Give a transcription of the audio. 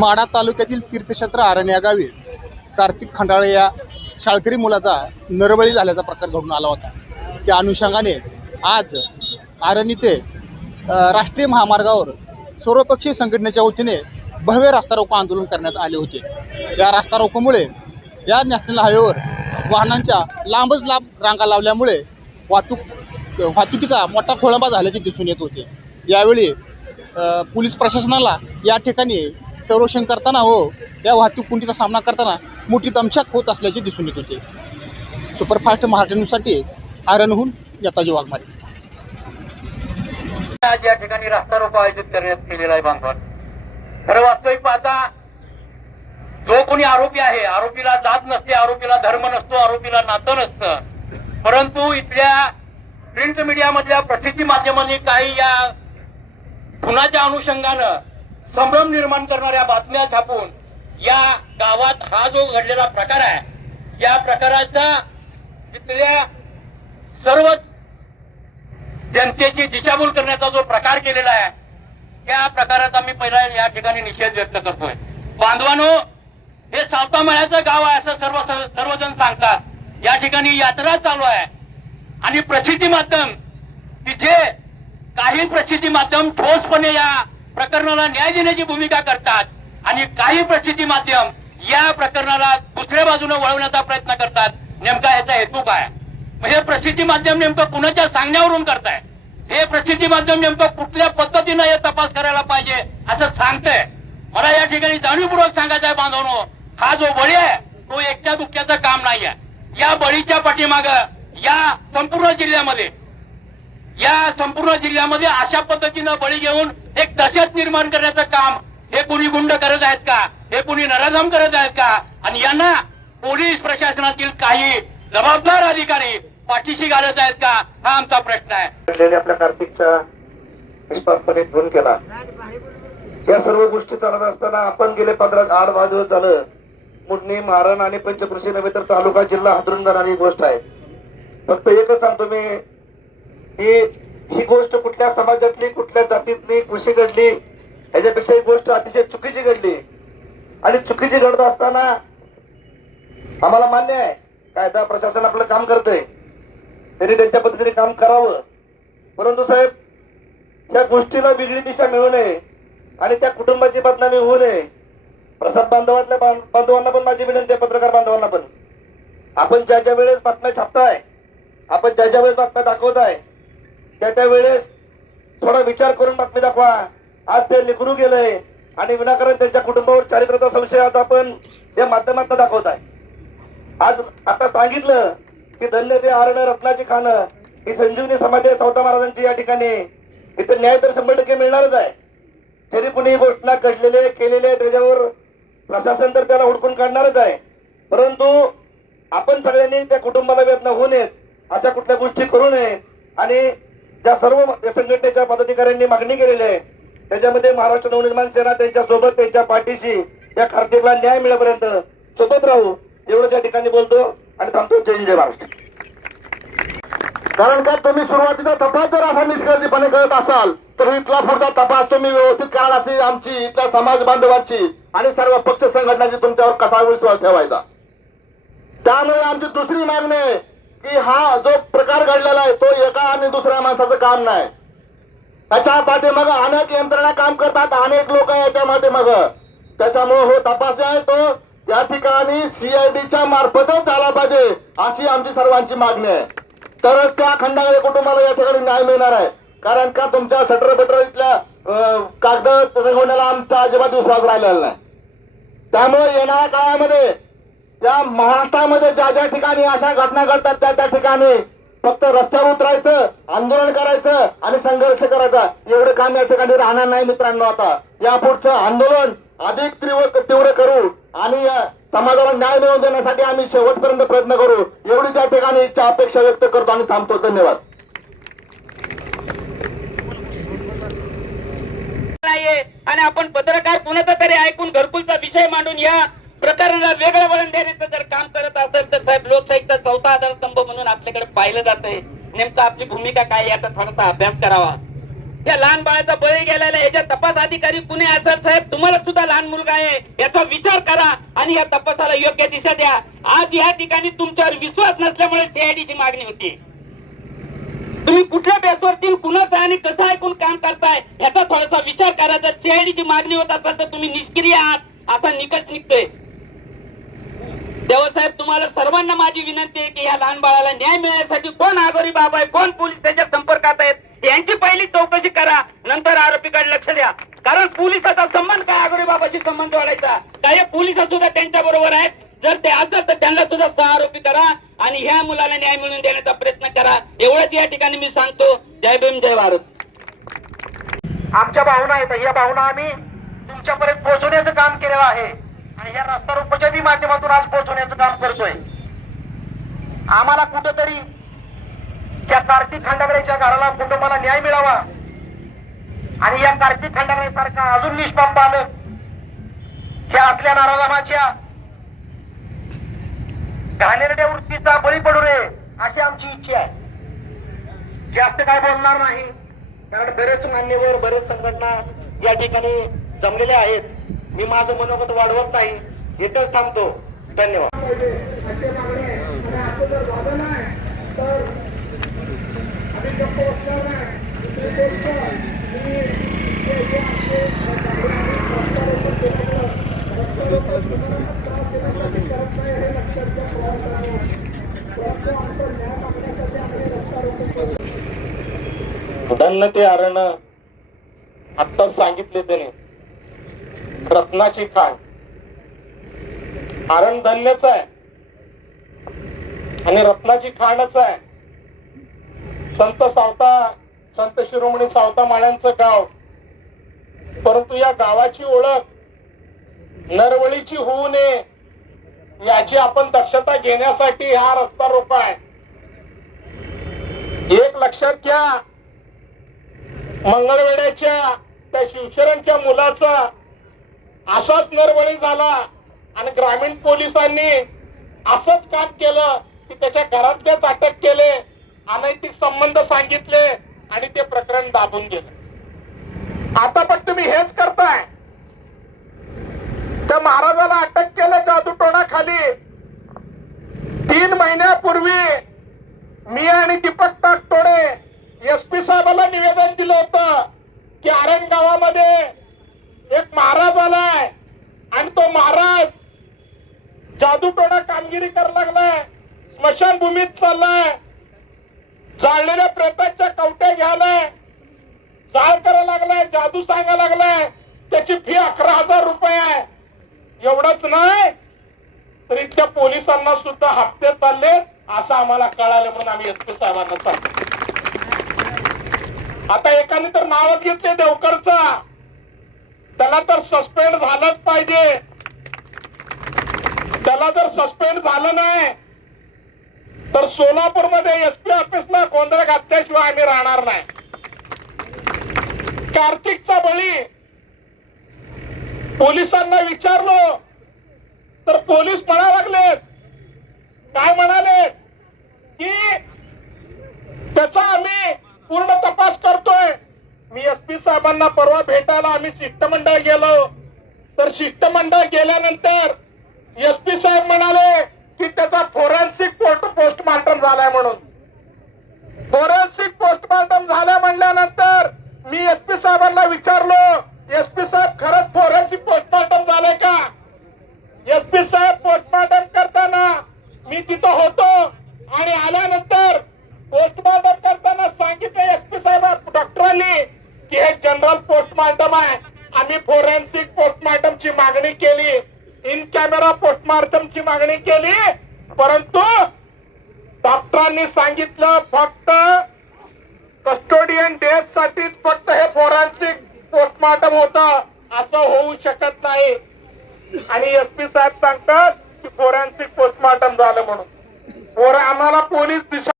माढा तालुक्यातील तीर्थक्षेत्र आरण या गावी कार्तिक खंडाळे या शाळकरी मुलाचा नरबळी झाल्याचा प्रकार घडून आला होता. त्या अनुषंगाने आज आरण इथे राष्ट्रीय महामार्गावर सर्वपक्षीय संघटनेच्या वतीने भव्य रास्ता रोको आंदोलन करण्यात आले होते. या रास्ता रोकोमुळे या नॅशनल हायवेवर वाहनांच्या लांबच लांब रांगा लावल्यामुळे वाहतूक वाहतुकीचा मोठा खोळंबा झाल्याचे दिसून येत होते. यावेळी पोलीस प्रशासनाला या ठिकाणी संरक्षण करताना हो या वाहतूक कुंडीचा सामना करताना मोठी दमछाक होत असल्याचे दिसून येत होते. सुपरफास्ट महाराष्ट्र न्यूजसाठी आरणहून यताजी वाघमारे. आज या ठिकाणी रस्ता रोको आयोजित करण्यात केलेला आहे बांधवात खरं वास्तविक पाहता जो कोणी आरोपी आहे आरोपीला जात नसते आरोपीला धर्म नसतो आरोपीला नातं नसतं. परंतु इथल्या प्रिंट मीडिया मधल्या प्रसिद्धी माध्यमांनी काही या खुनाच्या अनुषंगानं संभ्रम निर्माण करणाऱ्या बातम्या छापून या गावात हा जो घडलेला प्रकार आहे या प्रकाराचा तिथल्या सर्व जनतेची दिशाभूल करण्याचा जो प्रकार केलेला आहे त्या प्रकाराचा मी पहिला या ठिकाणी निषेध व्यक्त करतोय. बांधवानो हे सावता मळ्याचं गाव आहे असं सर्व सर्वजण सांगतात. या ठिकाणी यात्रा चालू आहे. आणि प्रसिद्धी माध्यम तिथे काही प्रसिद्धी माध्यम ठोसपणे या प्रकरणाला न्याय देण्याची भूमिका करतात आणि काही प्रसिद्धी माध्यम या प्रकरणाला दुसऱ्या बाजूने वळवण्याचा प्रयत्न करतात. नेमका याचा हेतू काय? म्हणजे प्रसिद्धी माध्यम नेमकं कुणाच्या सांगण्यावरून करताय? हे प्रसिद्धी माध्यम नेमकं कुठल्या पद्धतीनं हे तपास करायला पाहिजे असं सांगतंय? मला या ठिकाणी जाणीवपूर्वक सांगायचं आहे बांधवनो हा जो बळी आहे तो एकट्या दुःख्याचं काम नाही आहे. या बळीच्या पाठीमाग या संपूर्ण जिल्ह्यामध्ये या संपूर्ण जिल्ह्यामध्ये अशा पद्धतीनं बळी घेऊन एक दहशत निर्माण करण्याचं काम हे कोणी गुंड करत आहेत का? हे कोणी नराधम करत आहेत का? आणि यांना पोलीस प्रशासनातील काही जबाबदार अधिकारी पाठीशी घालत आहेत का? हा आमचा प्रश्न आहे. घडलेल्या आपल्या कार्तिकचा निष्पापणे फोन केला. या सर्व गोष्टी चालत असताना आपण गेले पंधरा आठ दहा दिवस झालं. मुडणी मारण आणि पंचकृषी नव्हे तर तालुका जिल्हा हादरून जाणारी गोष्ट आहे. फक्त एकच सांगतो मी. ही ही गोष्ट कुठल्या समाजातली कुठल्या जातीतली कुशी घडली ह्याच्यापेक्षा ही गोष्ट अतिशय चुकीची घडली. आणि चुकीची घडत असताना आम्हाला मान्य आहे कायदा प्रशासन आपलं काम करतंय. त्यांनी त्यांच्या पद्धतीने काम करावं. परंतु साहेब या गोष्टीला वेगळी दिशा मिळू नये आणि त्या कुटुंबाची बदनामी होऊ नये. प्रसाद बांधवातल्या बांधवांना पण माझी विनंती आहे पत्रकार बांधवांना पण. आपण ज्या ज्या वेळेस बातम्या छापताय आपण ज्या ज्या वेळेस बातम्या दाखवताय त्या त्या वेळेस थोडा विचार करून बातमी दाखवा. आज ते निखरू गेलंय आणि विनाकारण त्यांच्या कुटुंबावर चारित्र्याचा संशय आज आपण या माध्यमातून आहे. आज आता सांगितलं की धन्य ते आरण रत्नाची खाणं ही संजीवनी समाधी आहे सावता महाराजांची या ठिकाणी. इथे न्याय तर शंभर टक्के मिळणारच आहे. तरी कुणी ही घोषणा घडलेले केलेले त्याच्यावर प्रशासन तर त्याला हुडकून काढणारच आहे. परंतु आपण सगळ्यांनी त्या कुटुंबाला व्यत्न होऊ नयेत अशा कुठल्या गोष्टी करू नये आणि ज्या सर्व संघटनेच्या पदाधिकाऱ्यांनी मागणी केलेली आहे त्याच्यामध्ये महाराष्ट्र नवनिर्माण सेना त्यांच्यासोबत त्यांच्या पाठीशी या कार्तिकला न्याय मिळेपर्यंत सोबत राहू एवढं त्या ठिकाणी बोलतो आणि थांबतो. जय जय महाराष्ट्र. कारण का तुम्ही सुरुवातीचा तपास जर आपण निष्काळजीपणे करत असाल तर इथला पुढचा तपास तुम्ही व्यवस्थित कराल अशी आमची इथल्या समाज बांधवांची आणि सर्व पक्ष संघटनाची तुमच्यावर कसा विश्वास ठेवायचा? त्यामुळे आमची दुसरी मागणी आहे की हा जो प्रकार घडलेला आहे तो एका आणि दुसऱ्या माणसाचं काम नाही. त्याच्या पाठीमाग अनेक यंत्रणा काम करतात अनेक लोक याच्या पाठीमाग. त्याच्यामुळे हो तपास आहे तो या ठिकाणी सीआयडीच्या मार्फतच आला पाहिजे अशी आमची सर्वांची मागणी आहे. तरच त्या खंडागळे कुटुंबाला या ठिकाणी न्याय मिळणार आहे. कारण का तुमच्या सटर बटर इथल्या कागद रंगवण्याला आमचा अजिबात विश्वास राहिलेला नाही. त्यामुळे येणाऱ्या काळामध्ये या महाराष्ट्रामध्ये ज्या ज्या ठिकाणी अशा घटना घडतात त्या त्या ठिकाणी फक्त रस्त्यावर उतरायचं आंदोलन करायचं आणि संघर्ष करायचा एवढं काम या ठिकाणी राहणार नाही मित्रांनो आता. या पुढचं आंदोलन अधिक तीव्र तीव्र करू आणि समाजाला न्याय मिळवून देण्यासाठी आम्ही शेवटपर्यंत प्रयत्न करू. एवढी त्या ठिकाणी इच्छा अपेक्षा व्यक्त करतो आणि थांबतो. धन्यवाद. नाहीये. आणि आपण पत्रकार कुणाचा तरी ऐकून घरकुलचा विषय मांडून या प्रकरणाला वेगळं वळण देण्याचं जर काम करत असेल तर साहेब लोकशाहीचा चौथा आधारस्तंभ म्हणून आपल्याकडे पाहिलं जातंय. नेमकं आपली भूमिका काय याचा थोडासा अभ्यास करावा. त्या लहान बाळाचा बळी गेलेला याच्या तपास अधिकारी कुणे असेल साहेब? तुम्हाला सुद्धा लहान मुलगा आहे. याचा विचार करा आणि या तपासाला योग्य दिशा द्या. आज या ठिकाणी तुमच्यावर विश्वास नसल्यामुळे सीआयडीची ची मागणी होती. तुम्ही कुठल्या बेसवरती कुणाचं आणि कसं ऐकून काम करताय याचा थोडासा विचार करा. जर सीआयडीची ची मागणी होत असेल तर तुम्ही निष्क्रिय आहात असा निकष निघतोय. देवसाहेब तुम्हाला सर्वांना माझी विनंती आहे की या लहान बाळाला न्याय मिळण्यासाठी कोण आगोरी बाबा आहे कोण पोलीस त्याच्या संपर्कात आहेत यांची पहिली चौकशी करा नंतर आरोपीकडे लक्ष द्या. कारण पोलिसाचा संबंध काय आगोरी बाबाशी संबंध वाढायचा? काही पोलीस सुद्धा त्यांच्या बरोबर आहेत. जर ते असत तर त्यांना सुद्धा सह आरोपी करा आणि ह्या मुलाला न्याय मिळवून देण्याचा प्रयत्न करा. एवढंच या ठिकाणी मी सांगतो. जय भीम जय भारत. आमच्या भावना आहेत. या भावना आम्ही तुमच्यापर्यंत पोहोचवण्याचं काम केलेलं आहे. या रस्ता रोकोच्या बी माध्यमातून आज पोहोचवण्याचं काम करतोय. आम्हाला कुठंतरी त्या कार्तिक खंडागरेच्या घराला कुटुंबाला न्याय मिळावा. आणि या कार्तिक खंडागरे सारखा अजून निष्पाप पालक हे असल्या नाराजामाच्या घाणेरड्या वृत्तीचा बळी पडू नये अशी आमची इच्छा आहे. जास्त काय बोलणार नाही कारण बरेच मान्यवर बरेच संघटना या ठिकाणी जमलेल्या आहेत. मी माझं मनोगत वाढवत नाही इथंच थांबतो. धन्यवाद. धन्य ते अरण आत्ताच सांगितले त्याने. रत्नाची खाण. आरण धन्यच आहे. आणि रत्नाची खाणच आहे. संत सावता संत शिरोमणी सावता माळ्यांचं गाव. परंतु या गावाची ओळख नरवळीची होऊ नये याची आपण दक्षता घेण्यासाठी हा रस्ता रोप आहे. एक लक्षात घ्या मंगळवेड्याच्या त्या शिवशरणच्या मुलाचा असाच नरबळी झाला आणि ग्रामीण पोलिसांनी असंच काम केलं की त्याच्या घरातल्याच अटक केले अनैतिक संबंध सांगितले आणि ते प्रकरण दाबून गेलं. आता पण तुम्ही हेच करताय. त्या महाराजाला अटक केलं जादूटोणाखाली. तीन महिन्यापूर्वी मी आणि दीपक टाकटोडे एस पी साहेबाला निवेदन दिलं होतं की आरण गावामध्ये एक महाराज आलाय आणि तो महाराज जादूटोणा कामगिरी करायला लागलाय स्मशानभूमीत चाललाय जाळलेल्या प्रेताच्या कवट्या घ्यायलाय जाळ करायला लागलाय जादू सांगायला लागलाय त्याची फी अकरा हजार रुपये आहे. एवढंच नाही तर इथल्या पोलिसांना सुद्धा हप्ते चालले असं आम्हाला कळालं म्हणून आम्ही एस पी साहेबांना सांगतो. आता एकाने तर नावच घेतले देवकरचा. त्याला तर सस्पेंड झालंच पाहिजे. त्याला जर सस्पेंड झालं नाही तर सोलापूरमध्ये एसपी ऑफिसला गोंधळ घातल्याशिवाय आम्ही राहणार नाही. कार्तिकचा बळी. पोलिसांना विचारलो तर पोलीस म्हणा लागलेत. काय म्हणाले की त्याचा आम्ही पूर्ण तपास करतोय. मी एस पी साहेबांना परवा भेटायला आम्ही शिष्टमंडळ गेलो. तर शिष्टमंडळ गेल्यानंतर एस पी साहेब म्हणाले की त्याचा फोरेन्सिक पोस्ट पोस्टमार्टम झालाय म्हणून. फोरेन्सिक पोस्टमार्टम झाल्या म्हणल्यानंतर मी एस पी साहेबांना विचारलो एस पी साहेब खरंच फोरेन्सिक पोस्टमार्टम झालंय का? एस पी साहेब पोस्टमार्टम करताना मी तिथं होतो आणि आल्यानंतर पोस्टमार्टम करताना सांगितलं एस पी साहेब डॉक्टरांनी की हे जनरल पोस्टमार्टम आहे. आम्ही फोरेन्सिक पोस्टमार्टमची मागणी केली. इन कॅमेरा पोस्टमार्टमची मागणी केली. परंतु डॉक्टरांनी सांगितलं फक्त कस्टोडियन डेथसाठी फक्त हे फोरेन्सिक पोस्टमार्टम होत. असं होऊ शकत नाही. आणि एस पी साहेब सांगतात की फोरेन्सिक पोस्टमार्टम झालं म्हणून. आम्हाला पोलीस दिशा